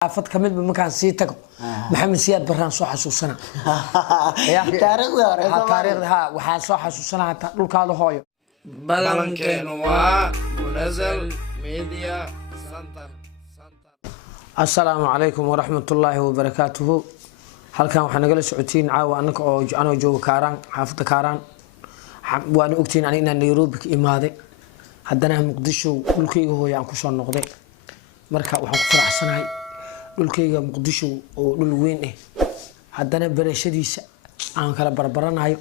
afad kamid ba markaan sii tago maxamed siyaad barraan soo xasuusana taariikhda waxaa soo xasuusana dhulkaada hooyo balankeenu waa munazal media center. assalaamu calaykum waraxmatullaahi wabarakaatuhu. halkan waxaa nagala socotiin caawa annaka oo anoo joogo kaaraan xaafadda kaaraan waana ogtiin aniga inaan nairobi ka imaaday haddana muqdisho dhulkayga hooyo aan kusoo noqday marka waxaan ku faraxsanahay dhulkayga muqdisho oo dhul weyn ah haddana barashadiisa aan kala barbaranayo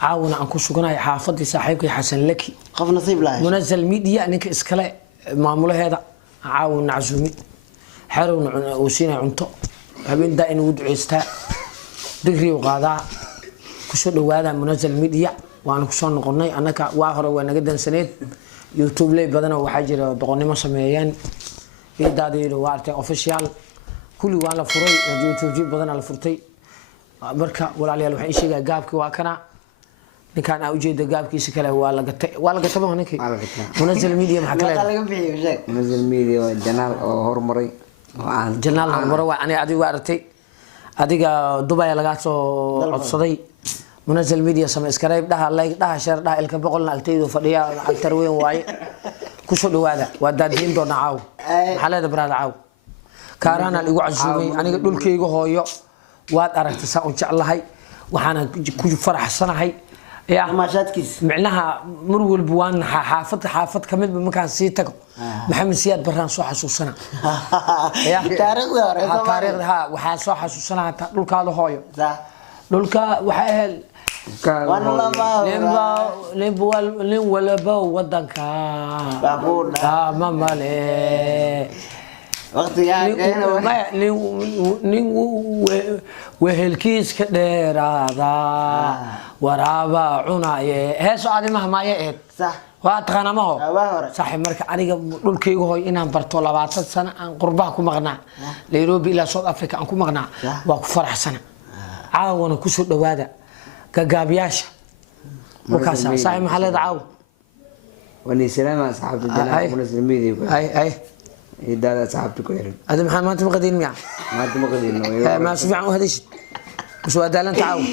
caawina aan ku suganahay xaafadii saaxiibkay xasan laki qof nasiib lahayd munazal media ninka iskale maamulaheeda caawina casuumi xarowna oo siinay cunto habeen daa inuu duceystaa digri qaadaa ku soo dhawaada munazal media waan ku soo noqonay annaka waa hore waa naga dansaneed youtube lay badan oo waxa jira doqonnimo sameeyeen Iidaadi waa artay official kulli waa la furay youtube badan la furtay marka walaalayaal waxaan sheegay gaabki waa kana ninkan aan u jeedo gaabkiisa kale waa la gatay ninkii munazal media maxaa kale laga bixiyo sheeg munazal media waa janaal oo horumaray janaal horumaray waa ani waa artay adiga Dubai laga soo codsaday munazal media subscribe dhaha like dhaha share dhaha ilka boqolna agtaydo fadhiya actor weyn waaye ku soo dhawaada waa daadiin doona caaw xaalada baraada caaw kaarana igu casuumay aniga dhulkayga hooyo waad aragtay saa u jeclahay waxaana ku faraxsanahay ya maashadkiis micnaha mar walba waan xaafad kamid ba markaan sii tago maxamed siyaad barraan soo xasuusana taariikhda waxaa soo xasuusana dhulkaada hooyo dhulka waxa ahayd nin walba wadanka ma male nin wehelkiiska dheeraada waraaba cunaye heeso adimaha maaya ahayd waa taqaanamaho saaxiib marka aniga dhulkayga hooyo inaan barto 20 sano aan qurbaha ku maqnaa Nairobi ilaa South Africa aan ku maqnaa waa ku faraxsana caawana ku soo dhawaada gagaabiyaasha wakaas saaxiib maxalada caaw wani salaama asxaabta janaal munazal media ay Iidaadi asxaabta ku xiran هذا محمد مقدين مياه ما قدينا ما سمع هذيش مش ودالن تعاون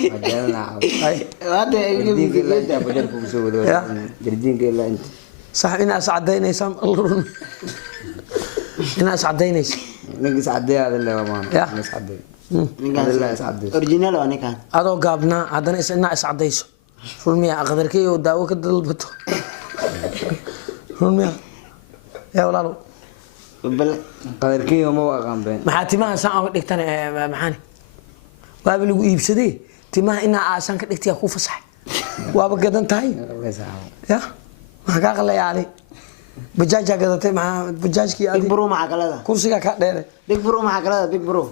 هذا جردين كلا انت بدلكم سووا جردين كلا انت صح انا اسعدينا يسام الله انا اسعدينا نقص عدي هذا اللي ما نقص عدي هذا اللي اسعدي اوريجينال وانا كان ادو قابنا هذا اسنا اسعديسو فلميا اقدركي وداو كدلبتو فلميا يا ولالو بل قدركي وما واقعن بين maxaa timaha saan uga dhigtan maxaan waaba lagu iibsaday timaha ina aasan ka dhigtay ku fasax waaba gadan tahay ya waxa ka qalayaali bajaaja gadatay maxaa bajaajki big bro ma kalada kursiga ka dheer big bro ma kalada big bro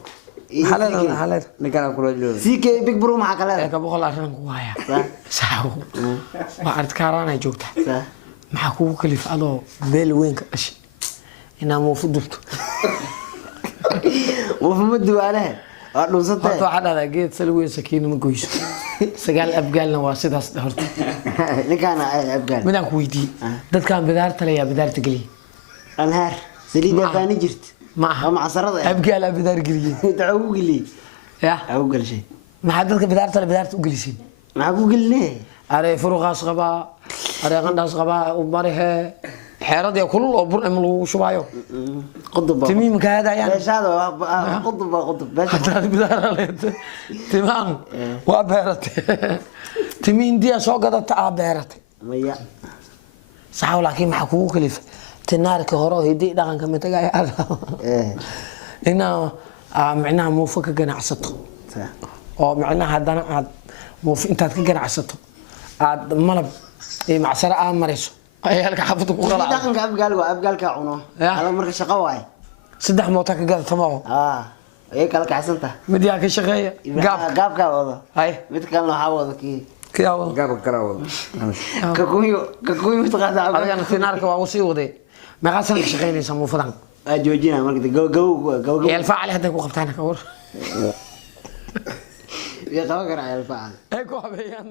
halada ninkan ku rajlo CK big bro ma kalada ka boqol arrin ku haya saaw waa arkaarana joogta maxaa kugu kalif adoo beel weyn ka dhashay inaa muufu dubto muufu duwaale waa dhuusatay horta waxaa dhahdaa geed salweyn sakiino ma goyso sagaal abgaalna waa sidaas horta ninkaan abgaal midaan ku weydiiyey dadkaan bidaarta le yaa bidaarta geliya anhaar saliida baani jirta ma aha macsarada abgaal aa bidaar geliyey dacwo geli ya aw galshay maxaa dadka bidaarta le bidaarta u gelisiin maxaa ku gelinay are furuqaas qabaa are qandhaas qabaa u marihe xeerada kulul oo bur ama lagu shubayo qodba timiimka hadayaan beeshada qodba beeshada bidaar leed timaan waa beerate timiin diya soo gadata aa beerate maya saxaw laakiin maxaa kugu kalif tinaarka hore hidii dhaqanka matagay ina macnaha muufa ka ganacsato oo macnaha hadana aad muufa intaad ka ganacsato aad malab ee macsara aan marayso ay halka xafadu ku qalaa dhaqanka abgaalka cuno ala marka shaqo waay saddex moota ka gadata ma ay kala kacsanta mid yaa ka shaqeeya gaabka wada ay mid kalena waxa wada kiyaw gaab kala wada kakuyo mutaqaada adiga tinaarka waa usii waday ma qasan ka shaqeynaysa muufadan joojina marka go yeel faacil hadda ku qabtaan ka war ya qaban kara yeel faacil ay ku habeeyaan